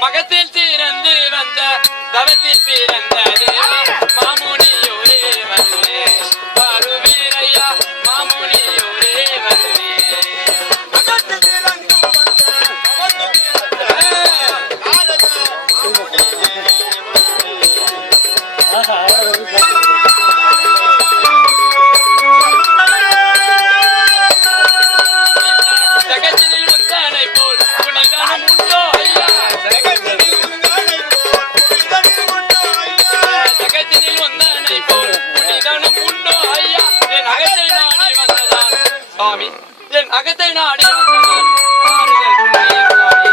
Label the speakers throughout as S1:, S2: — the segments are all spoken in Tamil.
S1: மகத்தில் திறந்து வந்த தவத்தில் பிறந்தது. சுவாமி. என் அகத்தை நாடி வந்ததான் ஆறுதல் புரியும் சுவாமி.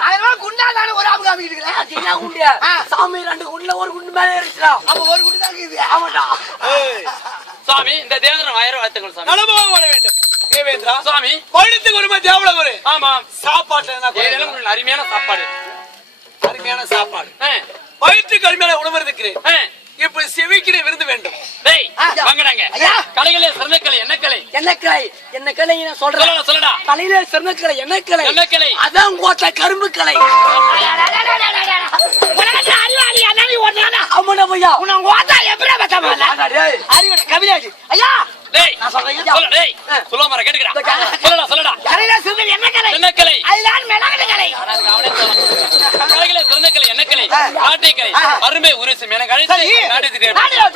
S2: அதனால குண்டா தானே ஒரு ஆப்பு காமிக்கிட்டு இருக்கிறேன். ஆ.
S3: சாமி ரெண்டு குண்டுல ஒரு குண்டு மேலே இருந்துச்சா
S2: அப்ப ஒரு குண்டு தான் இருக்குது.
S3: ஆமாடா.
S1: சுவாமி இந்த தேவதன் வயிறு வாழ்த்துக்கள்
S4: வாழ வேண்டும். தேவேந்திரா
S1: சுவாமி.
S4: வருடத்துக்கு ஒரு மாதிரி தேவல ஒரு
S1: ஆமாம்
S4: சாப்பாட்டுல
S1: ஒரு அருமையான சாப்பாடு.
S4: அருமையான சாப்பாடு.
S1: ஆ,
S4: வயிற்றுக்கு அருமையான உணவு இருக்கிறேன். இப்ப செவிக்கிற விருந்து வேண்டும்.
S1: டேய்
S2: ஆ.
S1: வாங்கடாங்க
S2: ஐயா.
S1: கலைகளே சிறந்த கலை என்ன கலை?
S3: என்ன கிளை என்ன கிளை நான் சொல்றேன்.
S1: சொல்லடா
S3: தலையில சிறந்த என்ன கிளை
S1: என்ன கிளை
S3: அதான் கோட்டை கரும்பு?
S2: அறிவுடா, கவிராஜ். ஐயா,
S1: டேய்
S3: நான் சொல்றேன்
S1: சொல்ல மாற கேட்டுக்கடா சொல்லடா சொல்லடா
S2: கலையில சிறுவர் என்ன கலை?
S1: என்ன கலை
S2: அதுதான் மெளகடு கலை.
S1: கலைகளே சிறந்த கலை என்ன கலை நாட்டை கலை அருமை உருசு எனக்கு அழைத்து
S2: சரி.
S1: நாட்டத்துக்கு
S2: நாடுடா,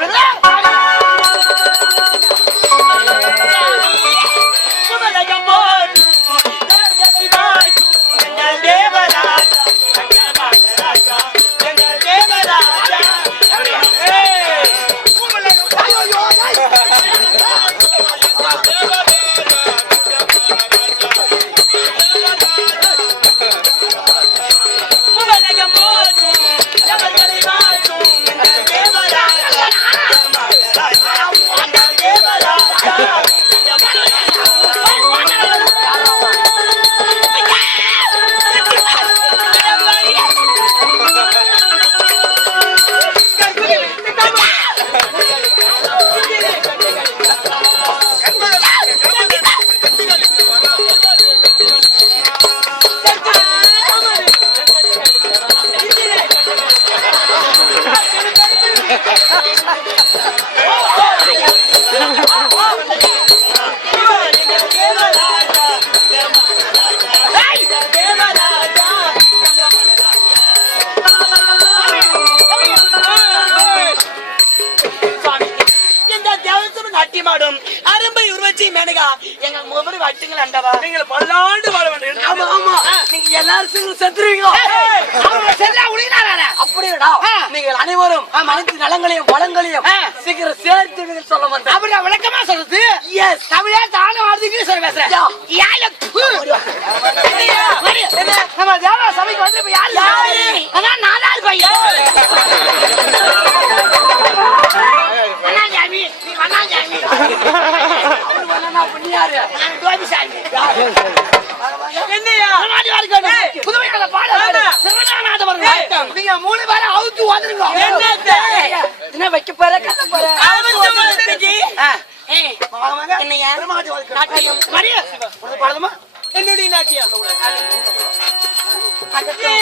S3: எல்லாரும் செத்துருவீங்க? அப்படியேடா. நீங்கள் அனைவரும் அனைத்து நலங்களையும் வளங்களையும் சீக்கிரம் சேர்த்து சொல்ல வந்தேன்.
S2: அப்படியா விளக்கமா சொல்றது?
S3: எஸ்
S2: தமிழே தானும் வார்த்தைக்கு சொல்ல பேசுறேன். நம்ம தேவா சபைக்கு வந்து யாரு? அதான் நாலாவது பையன். வண்ணாஞ்சாமி வண்ணாஞ்சாமி
S3: அவரு பண்ணியாரு
S2: நான் முன்னாடி வரைக்கும் புதுமை கலை பாட சிவநாத வருங்க நீங்க மூணு பேரும் அவுத்து வந்துருங்க
S3: என்னத்த? என்ன வைக்க போற? கத்த போற? ஆ. என்னையா நாட்டியம்.
S2: மரியா. பாடலாமா
S4: என்னுடைய நாட்டியம். மாமனுக்கு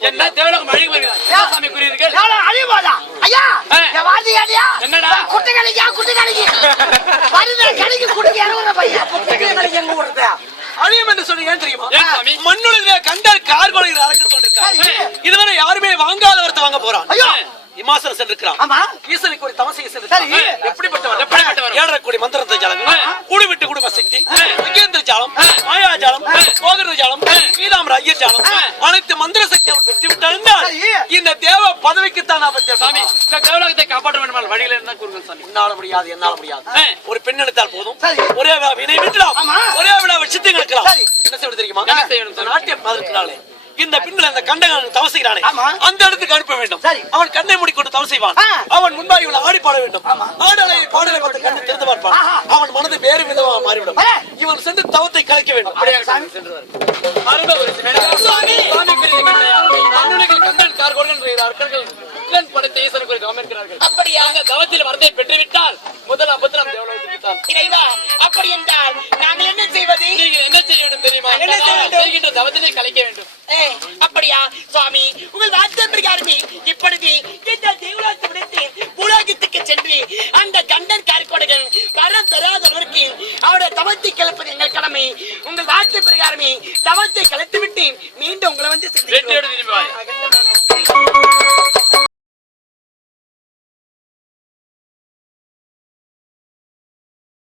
S1: என்ன தேவலோகம் அழிவு சாமி கூறியீர்கள்
S2: எவ்வளவு அழிவுதா? ஐயா. என் வார்த்தை கேட்டியா?
S1: என்னடா?
S2: குட்டி கடைக்கா, குட்டி கடைக்கு. வருது, கடைக்கு குடிக்க இறங்குற பையன்.
S3: குட்டிகளுக்கு எங்க விடுறது?
S4: அழியும் என்று சொன்னீங்க ஏன் தெரியுமா
S1: ஏன் சாமி?
S4: மண்ணுலகிலே கண்டால் கார் கொலைகிற அரக்கு
S2: சரி.
S4: சொல்லிருக்காங்க இதுவரை யாருமே வாங்காதவரத்தை வாங்க போறான்
S2: ஐயோ.
S4: இமாசனம் சென்றிருக்கிறான்
S2: ஆமா.
S4: ஈசனுக்கு ஒரு தமசை எப்படிப்பட்டவன்
S1: எப்படிப்பட்டவன்?
S4: ஏழரை கோடி மந்திரத்தை ஜாலங்கள்
S2: ஆ.
S4: கூடு விட்டு குடும்ப சக்தி ஜாலம் மாயா ஜாலம் போகிற ஜாலம் கீதாம்பர ஐயர் ஜாலம் அனைத்து மந்திர சக்தி அவன் பெற்று விட்டால்
S2: சரி.
S4: இந்த தேவ பதவிக்குத்தான் நான் பெற்ற
S1: சாமி இந்த தேவலோகத்தை காப்பாற்ற வேண்டுமானால் வழியில் என்ன கூறுங்கள் சாமி?
S4: என்னால முடியாது என்னால முடியாது. ஒரு பெண் எடுத்தால் போதும். ஒரே வினை விட்டுலாம். ஒரே விழா
S2: சரி.
S4: என்ன செய்வது தெரியுமா? நாட்டியம் இருக்கிறாளே இந்த பெண்கள் அந்த கண்டகன் தவசைகிறானே. அந்த இடத்துக்கு அனுப்ப வேண்டும். அவன் கண்ணை மூடிக்கொண்டு தவம் செய்வான். அவன் முன்பாக இவள் ஆடி பாட வேண்டும். ஆடலை பாடலை பார்த்து கண்ணை திறந்து பார்ப்பான். அவன் மனது வேறு விதமாக மாறிவிடும். இவன் சென்று தவத்தை கலைக்க வேண்டும்.
S5: அப்படி என்றால் நாங்கள் என்ன செய்வது?
S1: என்ன செய்ய வேண்டும் தெரியுமா?
S5: என்ன?
S1: செய்கின்ற தவத்தினை கலைக்க வேண்டும்.
S5: அப்படியா சுவாமி? உங்கள் வார்த்தை பிரகாரமே இப்பொழுது இந்த தேவலோகத்தை விடுத்து பூலோகத்துக்கு சென்று அந்த கண்டன் கார்கோடகன் வரம் பெறாதவருக்கு அவருடைய தவத்தை கிளப்பது எங்கள் கடமை. உங்கள் வார்த்தை பிரகாரமே தவத்தை கலைத்து விட்டு மீண்டும் உங்களை வந்து